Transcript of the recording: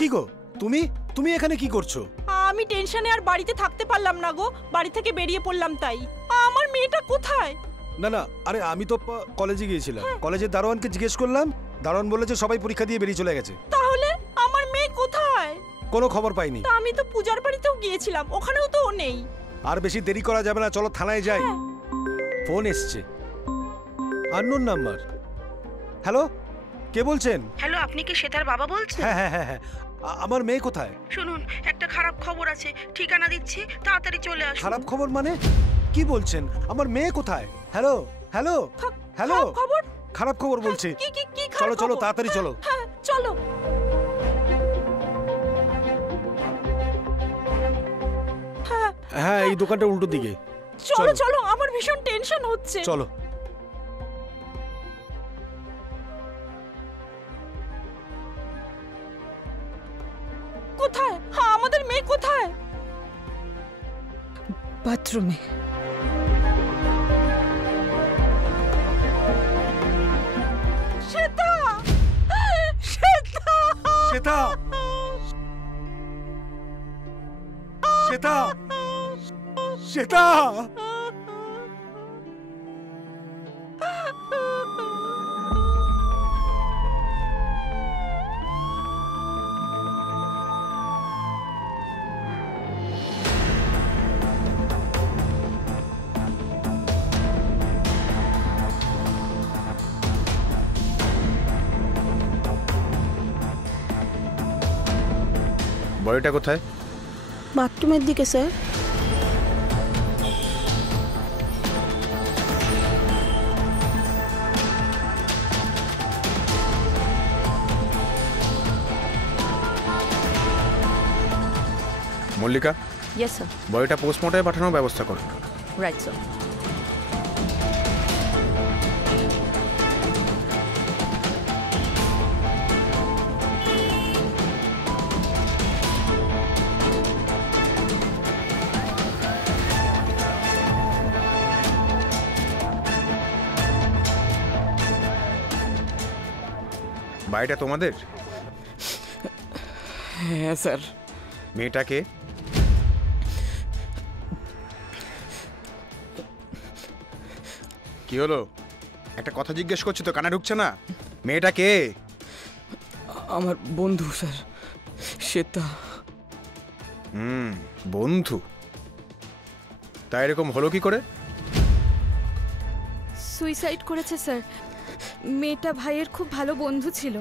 কি গো তুমি তুমি এখানে কি করছো? আমি টেনশনে আর বাড়িতে থাকতে পারলাম না গো, বাড়ি থেকে বেরিয়ে পড়লাম। তাই আমার মেয়েটা কোথায়? না না, আরে আমি তো কলেজে গিয়েছিলাম, কলেজের দারোয়ানকে জিজ্ঞেস করলাম, দারোয়ান বলেছে সবাই পরীক্ষা দিয়ে বেরিয়ে চলে গেছে। তাহলে আমার মেয়ে কোথায়? কোনো খবর পাইনি। তা আমি তো পূজার বাড়িতেও গিয়েছিলাম, ওখানেও তো ও নেই। আর বেশি দেরি করা যাবে না, চলো থানায় যাই। ফোন এসছে, আননোন নাম্বার। হ্যালো, কে বলছেন? হ্যালো, আপনি কি শ্বেতার বাবা বলছেন? হ্যাঁ হ্যাঁ হ্যাঁ হ্যাঁ, আমার মেয়ে কোথায়? শুনুন, একটা খারাপ খবর আছে, ঠিকানা দিচ্ছি, তাড়াতাড়ি চলে আসুন। খারাপ খবর মানে কি বলছেন? আমার মেয়ে কোথায়? হ্যালো হ্যালো হ্যালো, খবর? খারাপ খবর বলছি। কি কি কি চলো চলো খবর? তাড়াতাড়ি চলো। হ্যাঁ চলো। হ্যাঁ, এই দোকানটা উল্টো দিকে। চলো চলো, আমার ভীষণ টেনশন হচ্ছে। চলো। কোথায়? হ্যাঁ, আমাদের মেয়ে কোথায়? বাথরুমে। শ্বেতা! শ্বেতা! শ্বেতা! শ্বেতা! শ্বেতা! বড়িটা কোথায়? বাথরুমের দিকে স্যার। Mallika, yes sir. বড়িটা পোস্টমর্টমে পাঠানোর ব্যবস্থা করো। Right sir. বাড়িটা তোমাদের? হ্যাঁ স্যার। মেয়েটাকে? কি হলো? একটা কথা জিজ্ঞেস করছি তো, কানে ঢুকছে না? মেয়েটা কে? আমার বন্ধু স্যার, শ্বেতা। বন্ধু? তাই এরকম হলো কি করে? সুইসাইড করেছে স্যার। মেয়েটা ভাইয়ের খুব ভালো বন্ধু ছিল।